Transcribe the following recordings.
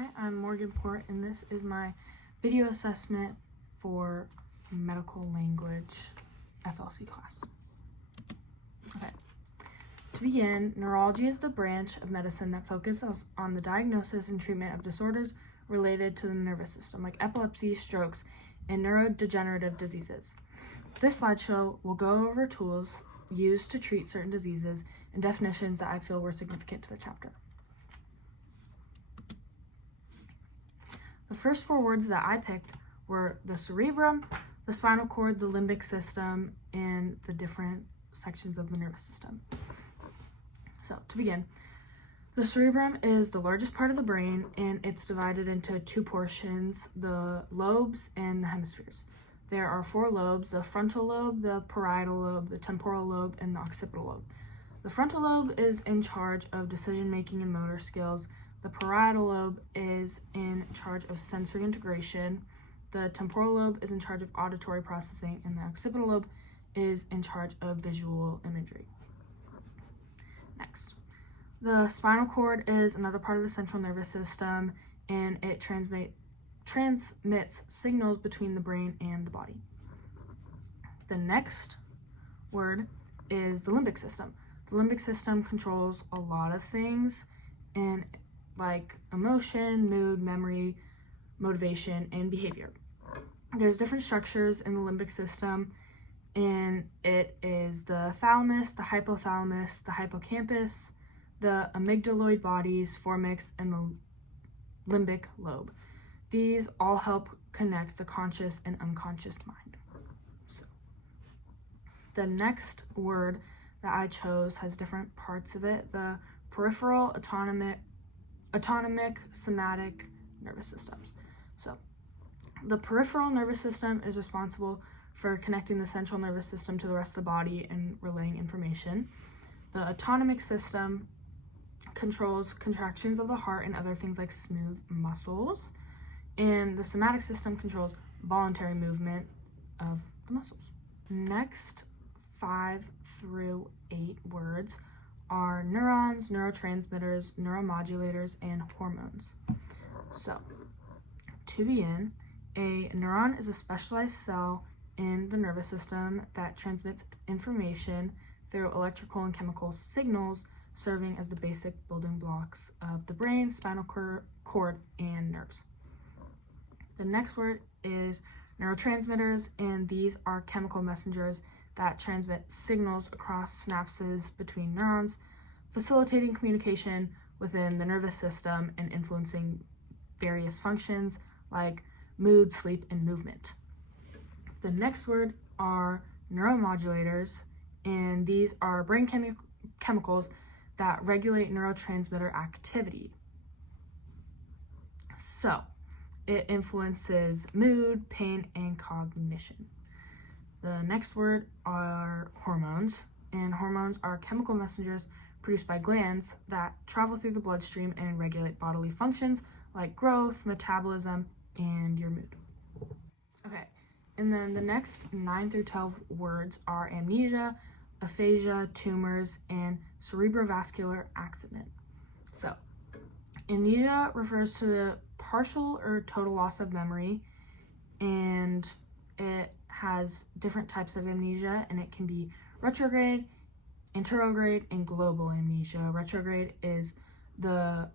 Hi, I'm Morgan Port, and this is my video assessment for medical language FLC class. Okay, to begin, neurology is the branch of medicine that focuses on the diagnosis and treatment of disorders related to the nervous system, like epilepsy, strokes, and neurodegenerative diseases. This slideshow will go over tools used to treat certain diseases and definitions that I feel were significant to the chapter. The first 4 words that I picked were the cerebrum, the spinal cord, the limbic system, and the different sections of the nervous system. So, to begin, the cerebrum is the largest part of the brain, and it's divided into 2 portions, the lobes and the hemispheres. There are 4 lobes: the frontal lobe, the parietal lobe, the temporal lobe, and the occipital lobe. The frontal lobe is in charge of decision-making and motor skills. The parietal lobe is in charge of sensory integration. The temporal lobe is in charge of auditory processing, and the occipital lobe is in charge of visual imagery. Next, the spinal cord is another part of the central nervous system, and it transmits signals between the brain and the body. The next word is the limbic system. The limbic system controls a lot of things, and like emotion, mood, memory, motivation, and behavior. There's different structures in the limbic system, and it is the thalamus, the hypothalamus, the hippocampus, the amygdaloid bodies, fornix, and the limbic lobe. These all help connect the conscious and unconscious mind. So, the next word that I chose has different parts of it: the peripheral, autonomic, somatic nervous systems. So, the peripheral nervous system is responsible for connecting the central nervous system to the rest of the body and relaying information. The autonomic system controls contractions of the heart and other things like smooth muscles. And the somatic system controls voluntary movement of the muscles. Next 5 through 8 words are neurons, neurotransmitters, neuromodulators, and hormones. So, to begin, a neuron is a specialized cell in the nervous system that transmits information through electrical and chemical signals, serving as the basic building blocks of the brain, spinal cord, and nerves. The next word is neurotransmitters, and these are chemical messengers that transmit signals across synapses between neurons, facilitating communication within the nervous system and influencing various functions like mood, sleep, and movement. The next word are neuromodulators, and these are brain chemicals that regulate neurotransmitter activity. So, it influences mood, pain, and cognition. The next word are hormones, and hormones are chemical messengers produced by glands that travel through the bloodstream and regulate bodily functions like growth, metabolism, and your mood. Okay, and then the next 9 through 12 words are amnesia, aphasia, tumors, and cerebrovascular accident. So, amnesia refers to the partial or total loss of memory, and it has different types of amnesia, and it can be retrograde, anterograde, and global amnesia. Retrograde is the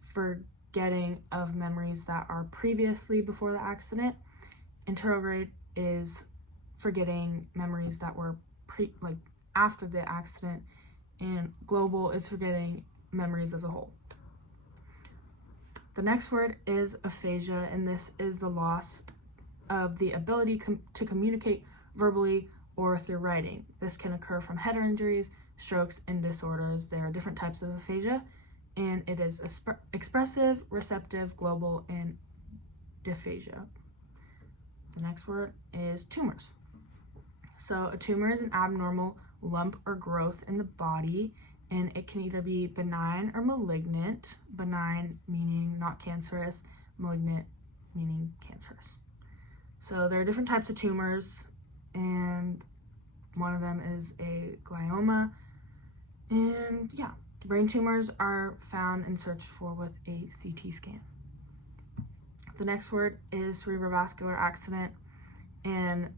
forgetting of memories that are previously before the accident. Anterograde is forgetting memories that were after the accident, and global is forgetting memories as a whole. The next word is aphasia, and this is the loss of the ability to communicate verbally or through writing. This can occur from head injuries, strokes, and disorders. There are different types of aphasia, and it is expressive, receptive, global, and dysphagia. The next word is tumors. So a tumor is an abnormal lump or growth in the body, and it can either be benign or malignant. Benign meaning not cancerous, malignant meaning cancerous. So there are different types of tumors, and one of them is a glioma. And yeah, brain tumors are found and searched for with a CT scan. The next word is cerebrovascular accident, and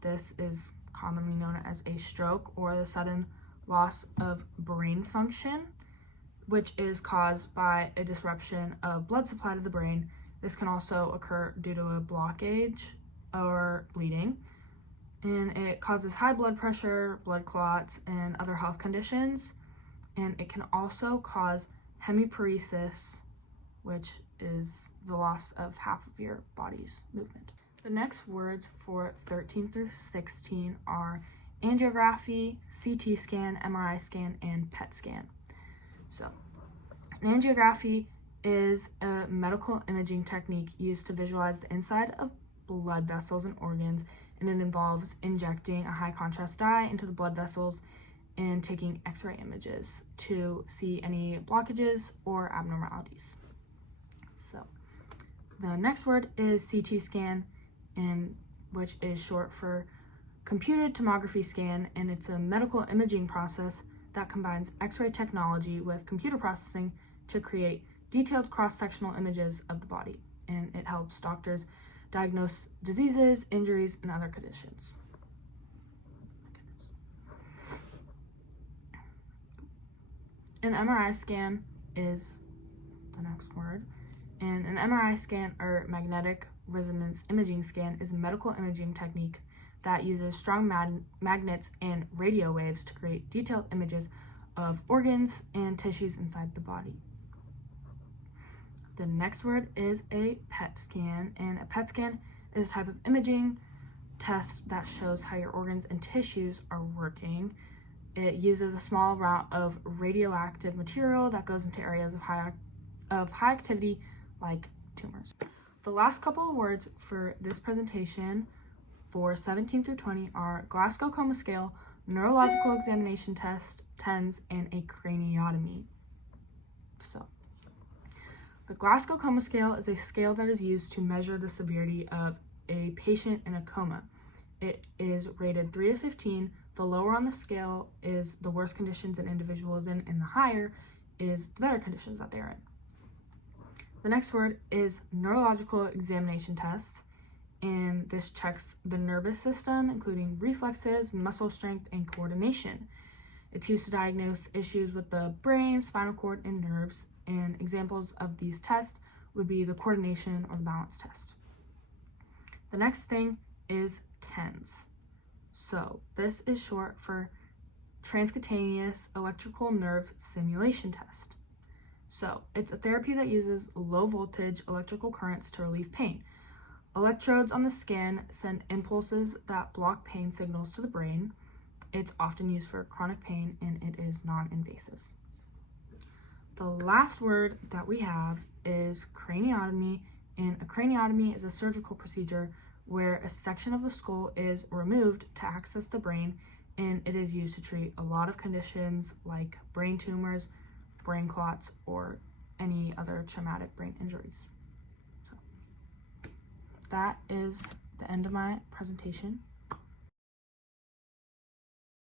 this is commonly known as a stroke or the sudden loss of brain function, which is caused by a disruption of blood supply to the brain. This can also occur due to a blockage or bleeding, and it causes high blood pressure, blood clots, and other health conditions. And it can also cause hemiparesis, which is the loss of half of your body's movement. The next words for 13 through 16 are angiography, CT scan, MRI scan, and PET scan. So, an angiography is a medical imaging technique used to visualize the inside of blood vessels and organs, and it involves injecting a high contrast dye into the blood vessels and taking X-ray images to see any blockages or abnormalities. So, the next word is CT scan, and which is short for computed tomography scan, and it's a medical imaging process that combines X-ray technology with computer processing to create detailed cross-sectional images of the body, and it helps doctors diagnose diseases, injuries, and other conditions. An MRI scan is the next word, and an MRI scan, or magnetic resonance imaging scan, is a medical imaging technique that uses strong magnets and radio waves to create detailed images of organs and tissues inside the body. The next word is a PET scan, and a PET scan is a type of imaging test that shows how your organs and tissues are working. It uses a small amount of radioactive material that goes into areas of high activity, like tumors. The last couple of words for this presentation for 17 through 20 are Glasgow Coma Scale, neurological examination test, TENS, and a craniotomy. So, the Glasgow Coma Scale is a scale that is used to measure the severity of a patient in a coma. It is rated 3 to 15. The lower on the scale is the worst conditions an individual is in, and the higher is the better conditions that they're in. The next word is neurological examination tests, and this checks the nervous system, including reflexes, muscle strength, and coordination. It's used to diagnose issues with the brain, spinal cord, and nerves, and examples of these tests would be the coordination or the balance test. The next thing is TENS. So this is short for transcutaneous electrical nerve stimulation test. So it's a therapy that uses low voltage electrical currents to relieve pain. Electrodes on the skin send impulses that block pain signals to the brain. It's often used for chronic pain, and it is non-invasive. The last word that we have is craniotomy, and a craniotomy is a surgical procedure where a section of the skull is removed to access the brain, and it is used to treat a lot of conditions like brain tumors, brain clots, or any other traumatic brain injuries. So that is the end of my presentation.